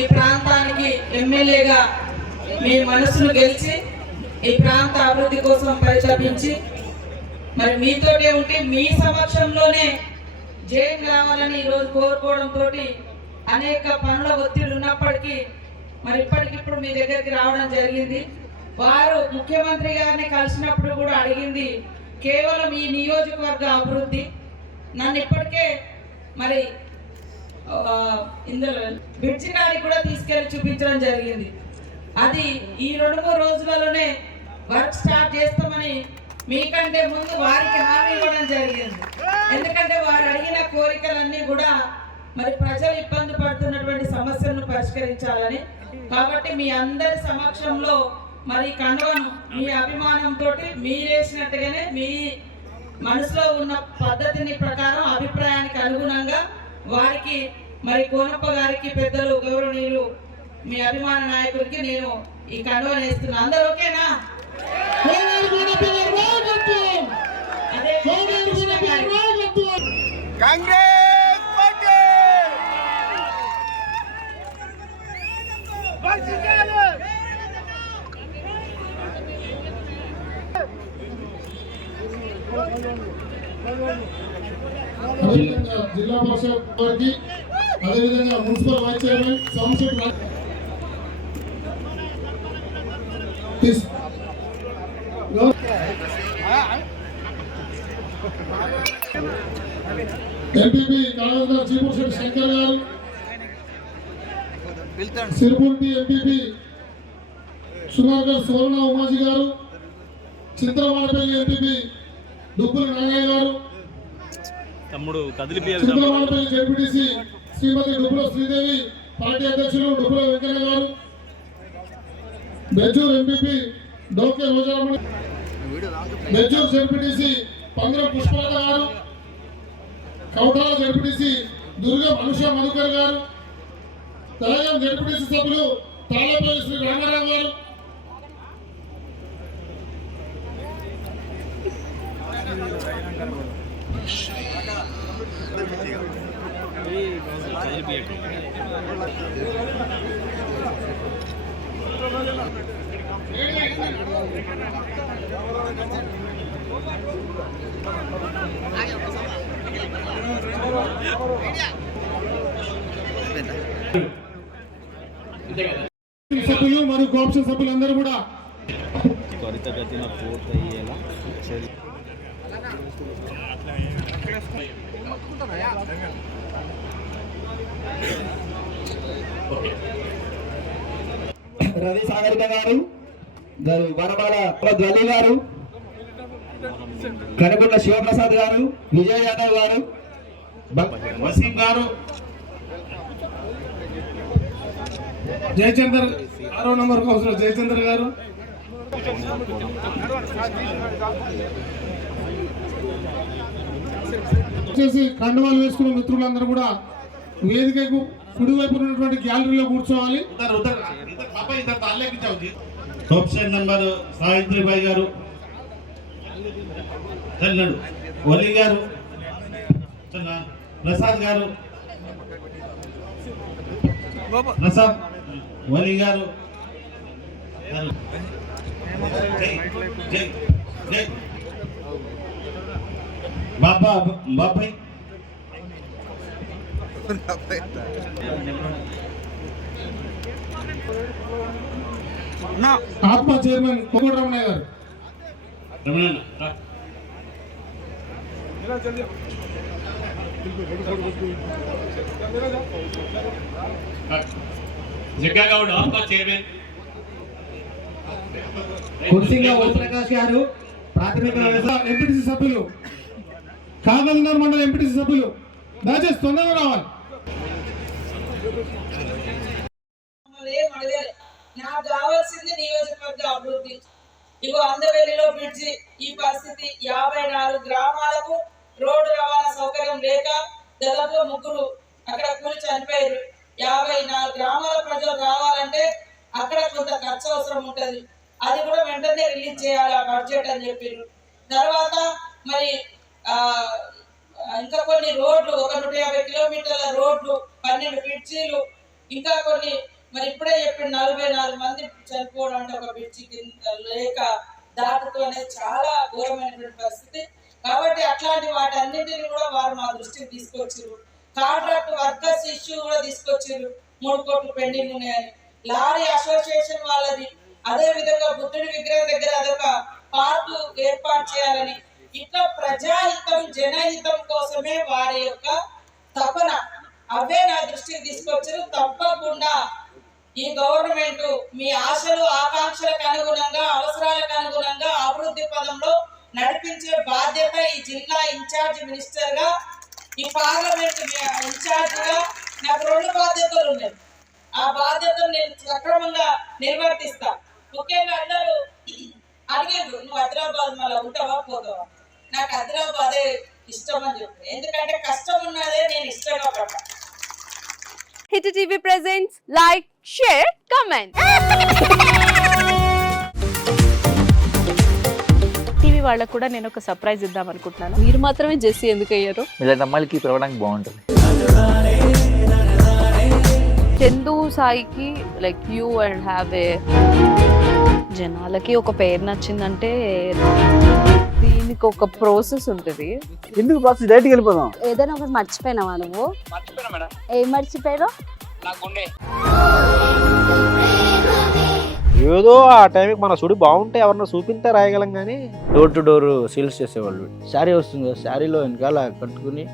ఈ ప్రాంతానికి ఎమ్మెల్యేగా మీ మనసును గెలిచి ఈ ప్రాంత అభివృద్ధి కోసం పరితపించి మరి మీతోటే ఉంటే మీ సమక్షంలోనే జయం కావాలని ఈరోజు కోరుకోవడంతో అనేక పనుల ఒత్తిడి ఉన్నప్పటికీ మరి ఇప్పటికిప్పుడు మీ దగ్గరికి రావడం జరిగింది. వారు ముఖ్యమంత్రి గారిని కలిసినప్పుడు కూడా అడిగింది కేవలం ఈ నియోజకవర్గ అభివృద్ధి. నన్ను ఇప్పటికే మరి ఇందులో బ్రిడ్జి కాడికి కూడా తీసుకెళ్లి చూపించడం జరిగింది. అది ఈ 2-3 రోజులలోనే వర్క్ స్టార్ట్ చేస్తామని మీకంటే ముందు వారికి హామీ ఇవ్వడం జరిగింది. ఎందుకంటే వారు అడిగిన కోరికలన్నీ కూడా మరి ప్రజలు ఇబ్బంది పడుతున్నటువంటి సమస్యలను పరిష్కరించాలని. కాబట్టి మీ అందరి సమక్షంలో మరి కండువను మీ అభిమానంతో మీరేసినట్టుగానే మీ మనసులో ఉన్న పద్ధతిని ప్రకారం అభిప్రాయానికి అనుగుణంగా వారికి మరి కోనప్ప గారికి పెద్దలు గౌరవనీయులు మీ అభిమాన నాయకుడికి నేను ఈ కండువను వేస్తున్నాను. అందరూ ఓకేనా? అదే జిల్లా పరిషత్ వారికి అదేవిధంగా మున్సిపల్ వైస్ చైర్మన్ సంక్షేమ ఎంపీపీ కళావతి చీపురుశెట్టి శంకర్ గారు, సిరిపుర్తి ఎంపీపీ సునాగర్ సువర్ణ ఉమాజీ గారు, చింతలమాడపల్లి ఎంపీపీ దుబ్బుల నాగయ్య గారు, చింతలమాడపల్లి జెడ్పీటీసీ శ్రీమతి డుబ్బుల శ్రీదేవి, పార్టీ అధ్యక్షులు డుబ్బుల వెంకయ్య గారు, బెజ్జూర్ ఎంపీపీ డోకే రోజారమణి, బెజ్జూర్ జెడ్పీటీసీ పంద్రం పుష్పలత గారు, కౌటాల జెడ్పీటీసీ దుర్గ మనుష్య మధుకర్ గారు, తెలంగాణ జెడ్పీటీసీ సభ్యులు తాళ్లపల్లి శ్రీ రామారావు గారు, సభ్యులు మరియు కోఆప్షన్ సభ్యులందరూ కూడా త్వరితగతిన పూర్తయ్యేలా రవి సాగరిక గారు, వనమాల ధ్వని గారు, కనుగొండ శివప్రసాద్ గారు, విజయ్ యాదవ్ గారు, వసీం గారు, జయచందర్ 6వ నంబర్ కౌన్సిలర్ జయచందర్ గారు, వచ్చేసి కండువాలు వేసుకున్న మిత్రులందరూ కూడా వేదికకు కుడివైపు ఉన్నటువంటి గ్యాలరీలో కూర్చోవాలి. ఆప్షన్ నంబర్ సావిత్రిబాయి గారు, వలి గారు, ప్రసాద్ గారు, ప్రసాద్ వలి గారు, బాబా బాబాయ్, ఆత్మ చైర్మన్ కోమటి రమణయ్య గారు, జగ్గాగౌడ్ ఆత్మ చైర్మన్, కుర్సింగ ఓంప్రకాష్ గారు, ప్రాథమిక ఎంపీటీసీ సభ్యులు, కాగజ్నగర్ మండల ఎంపీటీసీ సభ్యులు దయచేసి తొందరగా రావాలి. నాకు కావాల్సింది నియోజకవర్గ అభివృద్ధి. ఇగో అందవెల్లిలో బ్రిడ్జి ఈ పరిస్థితి, 54 గ్రామాలకు రోడ్డు రవాణా సౌకర్యం లేక దాదాపు 3 అక్కడ కూలి చనిపోయారు. 54 గ్రామాల ప్రజలు రావాలంటే అక్కడ కొంత ఖర్చు అవసరం ఉంటుంది. అది కూడా వెంటనే రిలీజ్ చేయాలి ఆ బడ్జెట్ అని చెప్పారు. తర్వాత మరి ఇంకా కొన్ని రోడ్లు, 150 కిలోమీటర్ల రోడ్లు, 12 బ్రిడ్జీలు, ఇంకా కొన్ని మరి ఇప్పుడే చెప్పిన 44 మంది చనిపోవడం అంటే ఒక బ్రిడ్జి కింద లేక దాటుతూనే చాలా ఘోరమైనటువంటి పరిస్థితి. కాబట్టి అట్లాంటి వాటన్నింటినీ కూడా వారు మా దృష్టికి తీసుకొచ్చారు. కాంట్రాక్ట్ వర్కర్స్ ఇష్యూ కూడా తీసుకొచ్చారు. 3 కోట్లు పెండింగ్ ఉన్నాయని. లారీ అసోసియేషన్ వాళ్ళది, అదే విధంగా బుద్ధుడి విగ్రహం దగ్గర అదొక పార్కు ఏర్పాటు చేయాలని, ఇట్లా ప్రజాహితం జనహితం కోసమే వారి యొక్క తపన. అవే నా దృష్టికి తీసుకొచ్చారు. తప్పకుండా ఈ గవర్నమెంట్ మీ ఆశలు ఆకాంక్షలకు అనుగుణంగా అవసరాలకు అనుగుణంగా అభివృద్ధి పదంలో నడిపించే బాధ్యత ఈ జిల్లా ఇన్ఛార్జ్ మినిస్టర్ గా, ఈ పార్లమెంట్ ఇన్ఛార్జ్ గా నాకు 2 బాధ్యతలు ఉన్నాయి. ఆ బాధ్యతను నేను సక్రమంగా నిర్వర్తిస్తా. ముఖ్యంగా అందరూ అడిగారు, నువ్వు హైదరాబాద్ మళ్ళీ ఉంటావా పోతావా? నాకు హైదరాబాదే ఇష్టం అని చెప్పి, ఎందుకంటే కష్టం ఉన్నదే నేను ఇష్టంగా పడ్డా. Hit TV presents like, share, comment. TV వాళ్ళకు కూడా నేను ఒక సర్ప్రైజ్ ఇద్దాం అనుకుంటున్నాను. మీరు మాత్రమే జెస్సీ ఎందుకు అయ్యారు? ఇలాంటి అమ్మాయిలకి పిలవడానికి బాగుంటుంది. చందు సాయికి like you and have a జనాలకి ఒక పేరు నచ్చిందంటే దీనికి ఒక ప్రాసెస్ ఉంటుంది. ఎందుకు బాక్స్ డైరెక్ట్గా వెళ్ళిపోదాం. ఏదైనా ఒకటి మర్చిపోయినావా నువ్వు? ఏం మర్చిపోయావు? ఏదో ఆ టైంకి మన సుడి బాగుంటే ఎవరన్నా చూపిస్తే రాయగలం కానీ డోర్ టు డోర్ సేల్స్ చేసేవాళ్ళు. శారీ వస్తుంది, శారీలో వెనకాల కట్టుకుని